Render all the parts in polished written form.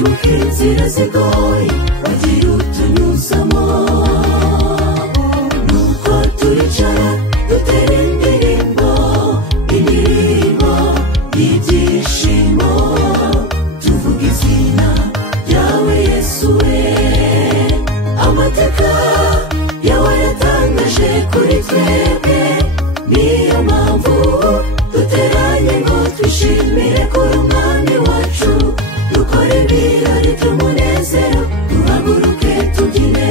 twibuke inzira zigoye wagiye utunyuzamo nuko turicara dutere indirimbo y'ibyishimo tuvuga izina ryawe Yesu we amateka yawe yatangaje kuri twebwe niyo mpamvu duteranye ngo twishimire kuri umwami wacu dukore ibirori by'umunezero duhaguruke tubyine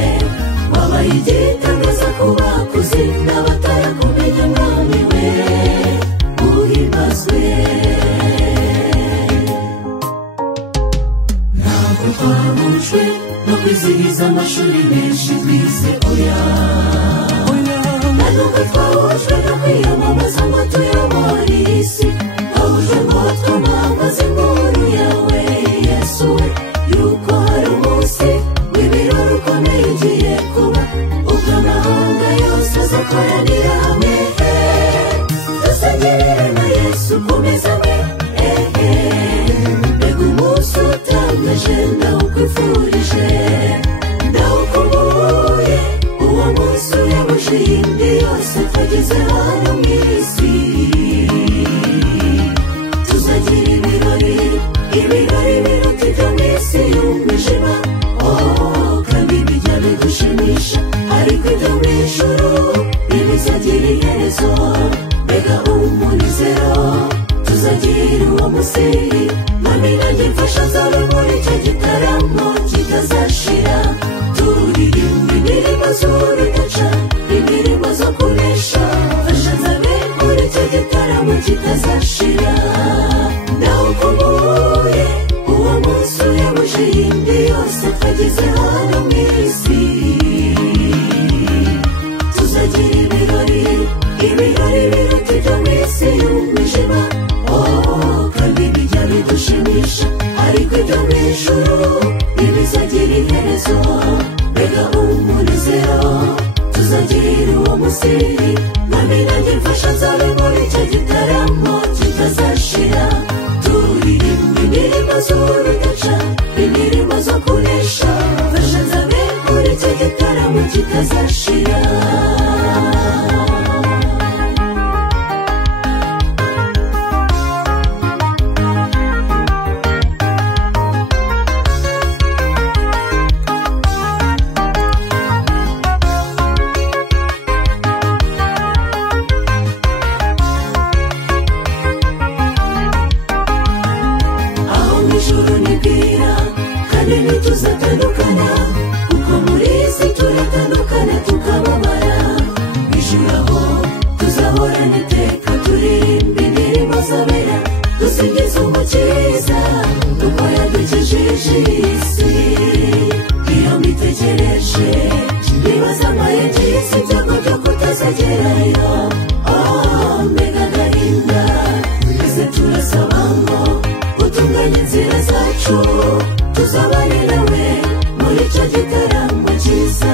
wabaye igitangaza ku bakuzi n'abatarakumenya mwami we uhimbazwe ntabwo twahujwe no kwizihiza amashuri menshi twize oya nubwo twahujwe no kwiyamamaza ngo tuyobore iyi si twahujwe ngo twamamaze inkuru yawe Yesu we yuko hari umunsi w'ibirori ukomeye ugiye kuba ubwo amahanga yose azakoranira hamwe dusangirire na Yesu ku meza amwe mbega umunsi utangaje ndawukwifurije ndawukumbuye uwo munsi uyabuje iyindi yose twageze hano mu isi tuzagira ibirori biruta ibyo mu isi y'umwijima kandi bijya bidushimisha ariko ibyo mu ijuru bizagira iherezo mbega umunezero tuzagira uwo munsi mwami nanjye mfasha nzabe muri icyo gitaramo kitazashira turirimba indirimbo z'urudaca indirimbo zo kunesha mfasha nzabe muri icyo gitaramo kitazashira ndawukumbuye uwo munsi uyabuje iyindi yose twageze hano mu isi tuzagira ibirori biruta ibyo mu isi y'umwijima kandi bijya bidushimisha ariko ibyo mu ijuru bizagira iherezo mbega umunezero tuzagira uwo munsi mwami nanjye mfasha nzabe muri icyo gitaramo kitazashira turirimba indirimbo z'urudaca indirimbo zo kunesha mfasha nzabe muri icyo gitaramo kitazashira ntituzatandukana kuko muri isi turatandukana tukababara ijuru aho tuzahorana iteka turirimba indirimbo zabera dusingiza umukiza kuko yadukijije isi iyo mbitekereje nibaza amayeri y'isi ibyago byo kutazagerayo mbega agahinda twese turasaba ngo utunganye inzira zacu tuzabane nawe muri icyo gitaramo cyiza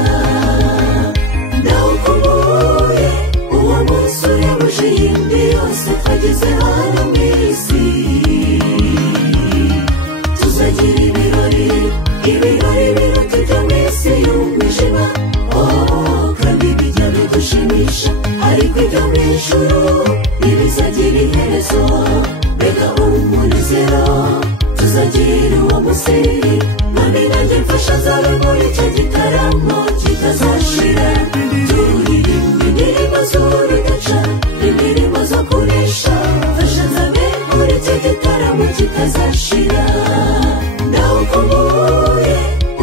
ndawukumbuye uwo munsi uyabuje iyindi yose twageze hano mu isi tuzagira ibirori biruta ibyo mu isi y'umwijima kandi bijya bidushimisha ariko ibyo mu ijuru bizagira iherezo mbega umunezero tuzagira uwo munsi mwami nanjye mfasha nzabe muri icyo gitaramo kitazashira turirimba indirimbo z'urudaca indirimbo zo kunesha mfasha nzabe muri icyo gitaramo kitazashira ndawukumbuye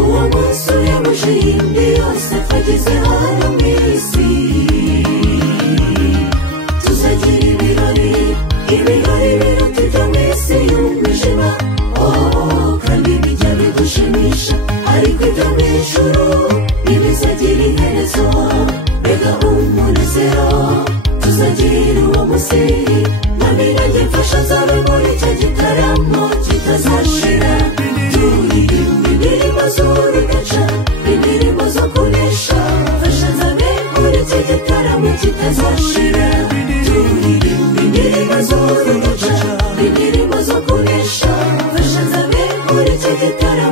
uwo munsi uyabuje iyindi yose twageze hano mu isi tuzagira ibirori biruta ibyo mu isi y'umwijima kandi bijya bidushimisha ariko ibyo mu ijuru bizagira iherezo mbega umunezero tuzagira uwo munsi mwami nanjye mfasha nzabe muri icyo gitaramo kitazashira turirimba indirimbo z'urudaca indirimbo zo kunesha mfasha nzabe muri icyo gitaramo kitazashira turirimba indirimbo z'urudaca indirimbo zo kunesha mfasha nzabe muri icyo gitaramo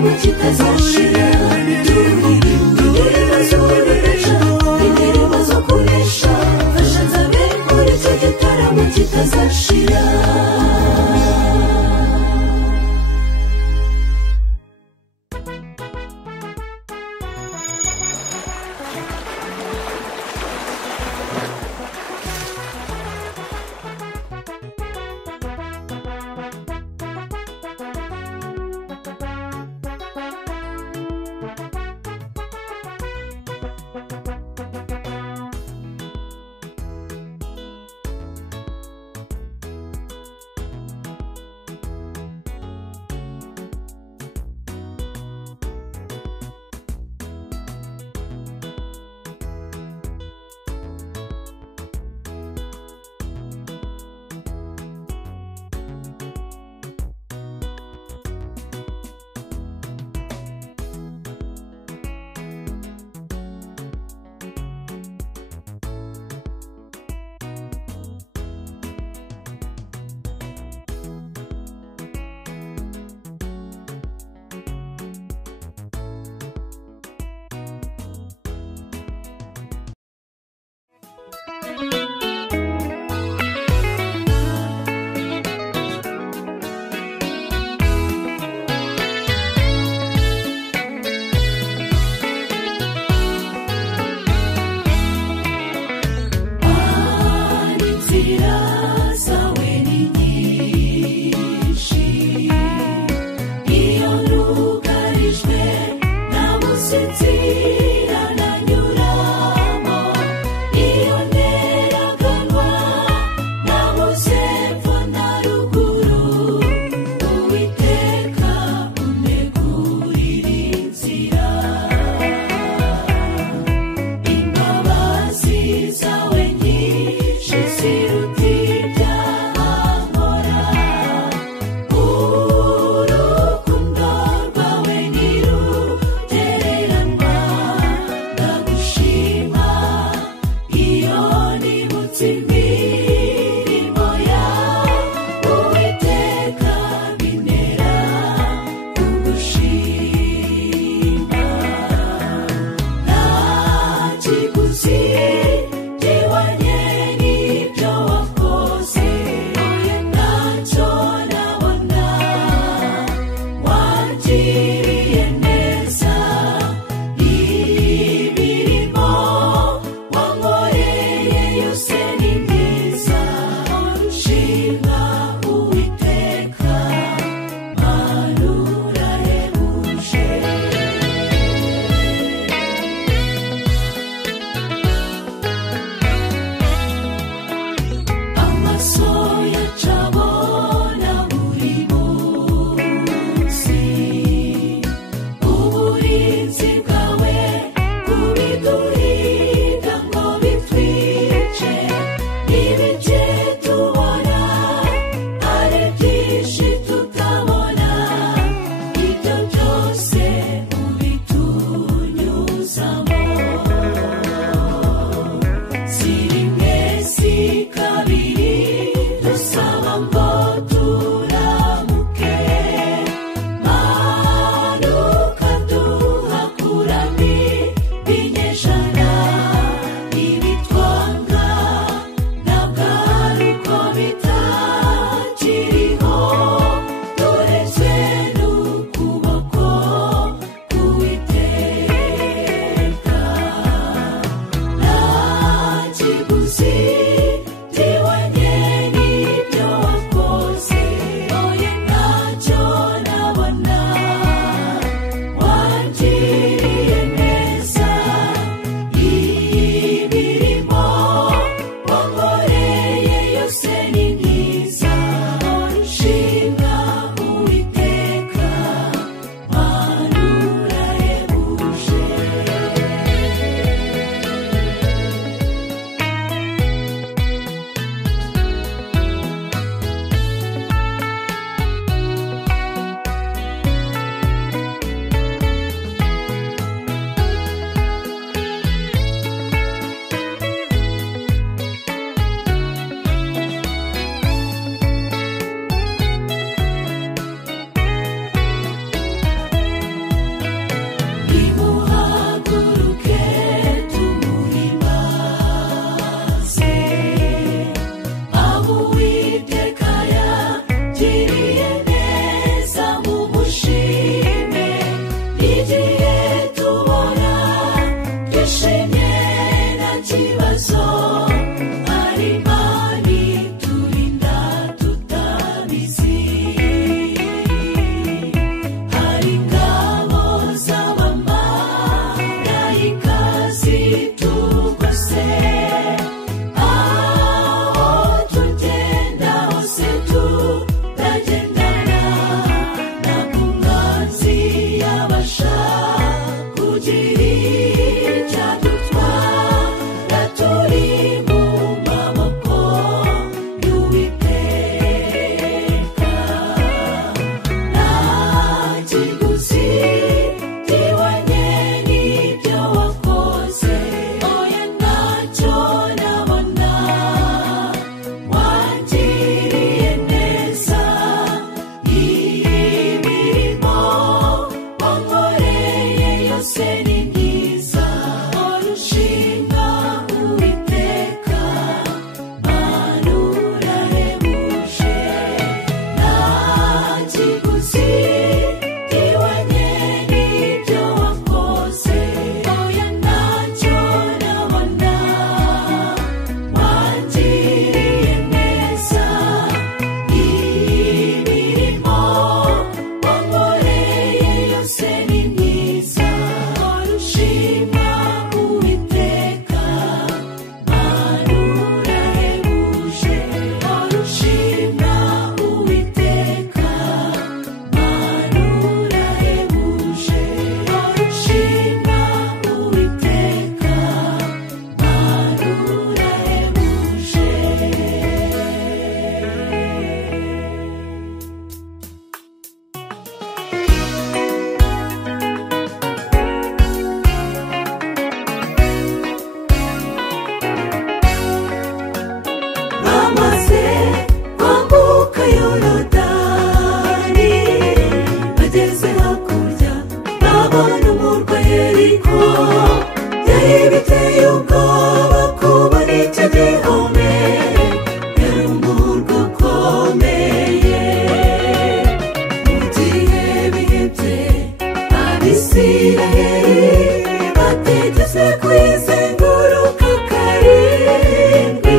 zenguruka karindwi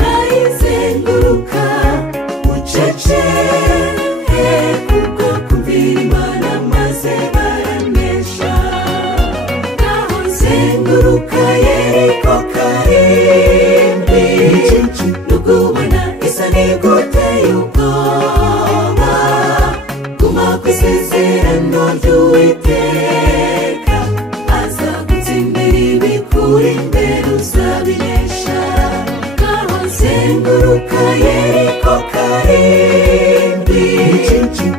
nayizenguruka bucece kubwo kumvira Imana maze baranesha naho zenguruka Yeriko karindwi nubwo ubona isa n'iguteye ubwoba guma ku isezerano ry'Uwiteka azagutsindira ibikuri imbere uzabinesha naho zenguruka Yeriko karindwi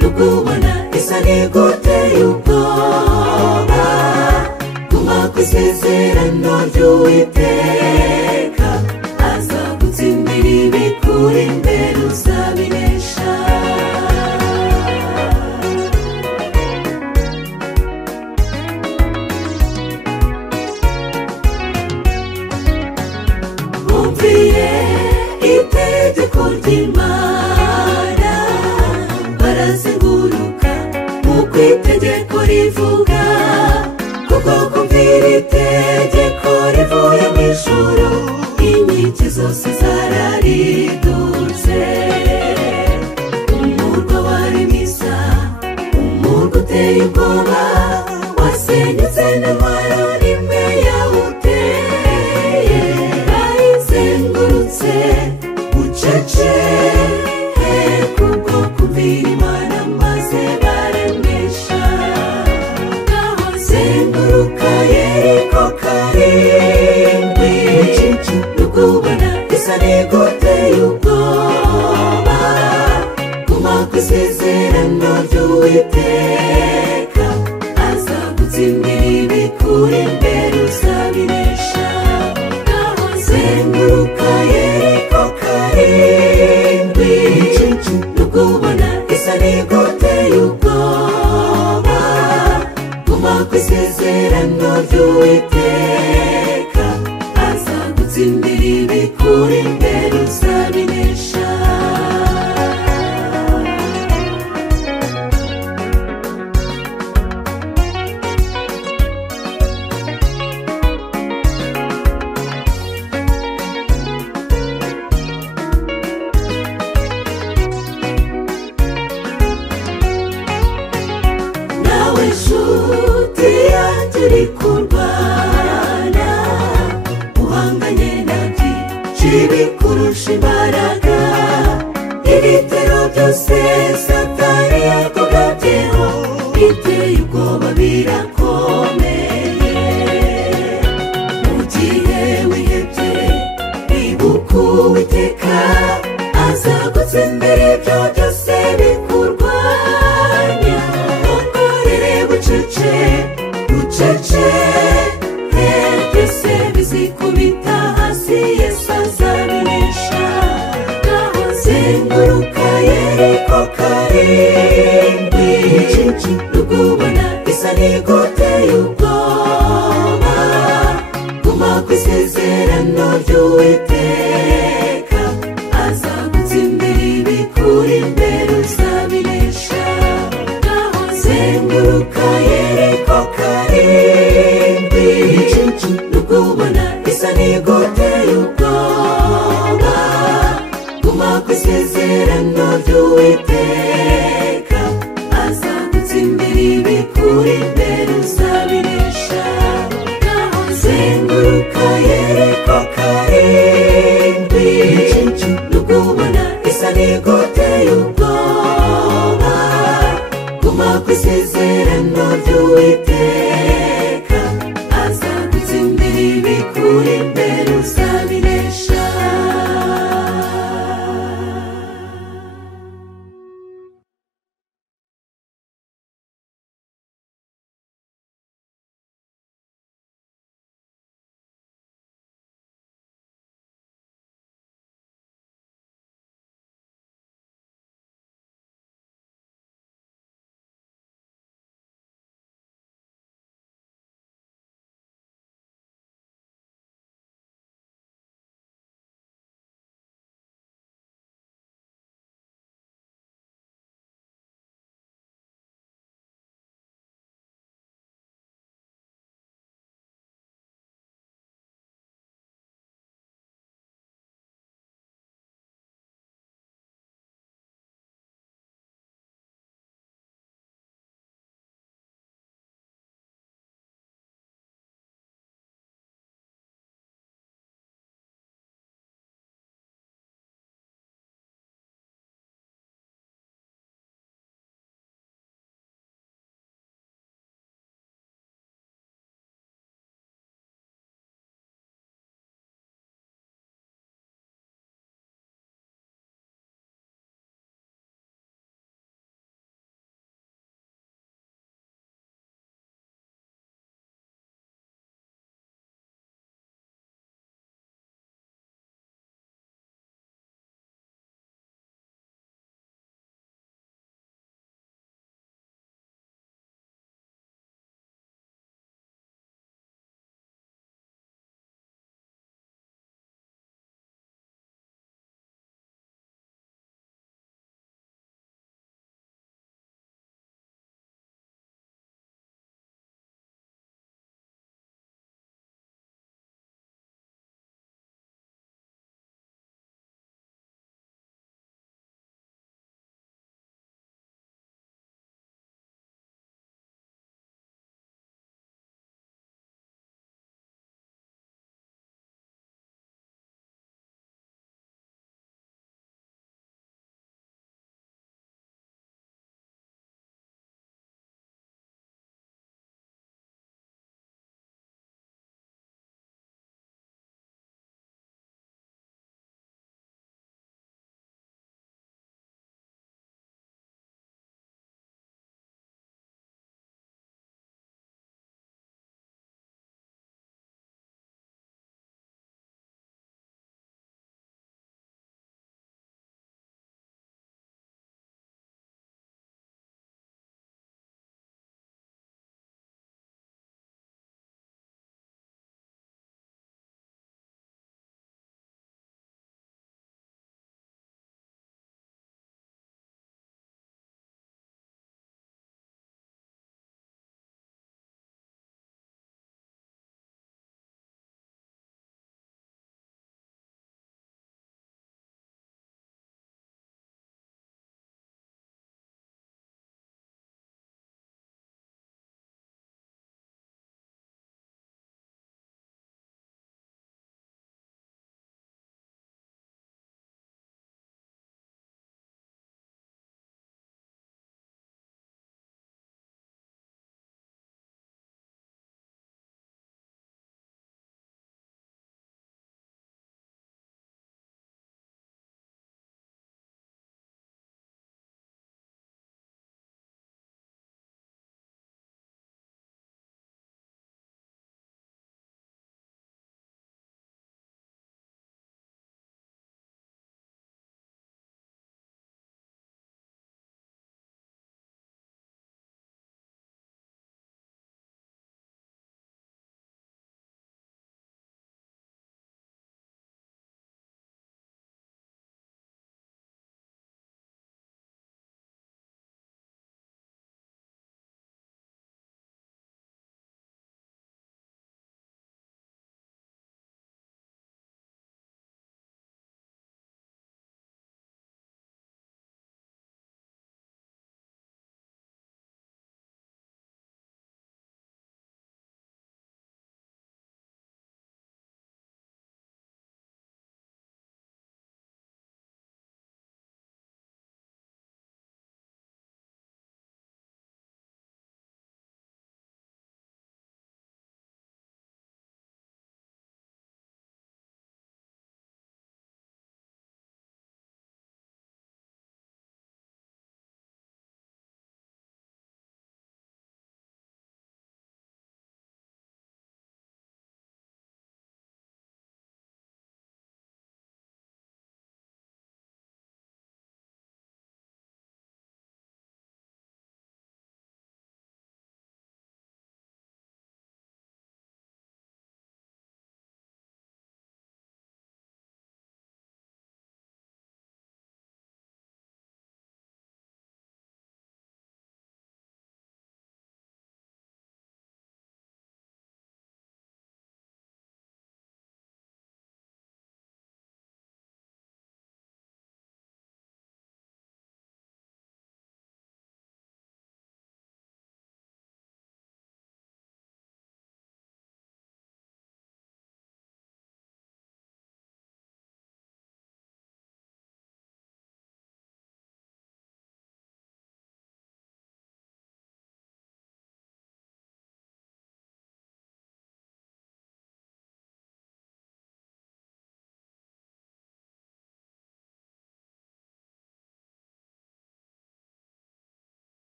nubwo ubona isa n'iguteye ubwoba guma ku isezerano ry'Uwiteka azagutsindira ibikuri imbere uzabinesha bumviye itegeko ry'Imana barazenguruka nk'uko itegeko rivuga kuko kumvira itegeko rivuye mu ijuru inkike zose zararidutse umurwa wari mwiza umurwa uteye ubwoba wasenyutse n'intwaro rimwe yawuteye bayizengurutse bucece kubwo kumvira Imana maze baranesha naho zenguruka Yeriko karindwi nubwo ubona isa n'iguteye ubwoba guma ku isezerano ry'Uwiteka azagutsindira ibikuri imbere uzabinesha naho zenguruka Yeriko karindwi nubwo ubona isa n'iguteye ubwoba guma ku isezerano ry'Uwiteka azagutsindira ibikuri imbere uzabinesha nawe nshuti yanjye uri kurwana uhanganye na byinshi bikurusha imbaraga ibitero byose Satani yakugabyeho biteye ubwoba birakomeye mu gihe wihebye wibuka Uwiteka azagutsindira ibyo byose bikurwanya ukorere bucece bucece byose bizikubita hasi Yesu azabinesha naho zenguruka Yeriko karindwi nubwo ubona isa n'iguteye ubwoba guma ku isezerano ry'Uwiteka azagutsindira ibikuri imbere uzabinesha naho zenguruka Yeriko karindwi nubwo ubona isa n'iguteye ubwoba guma ku isezerano ry'Uwiteka azagutsindira ibikuri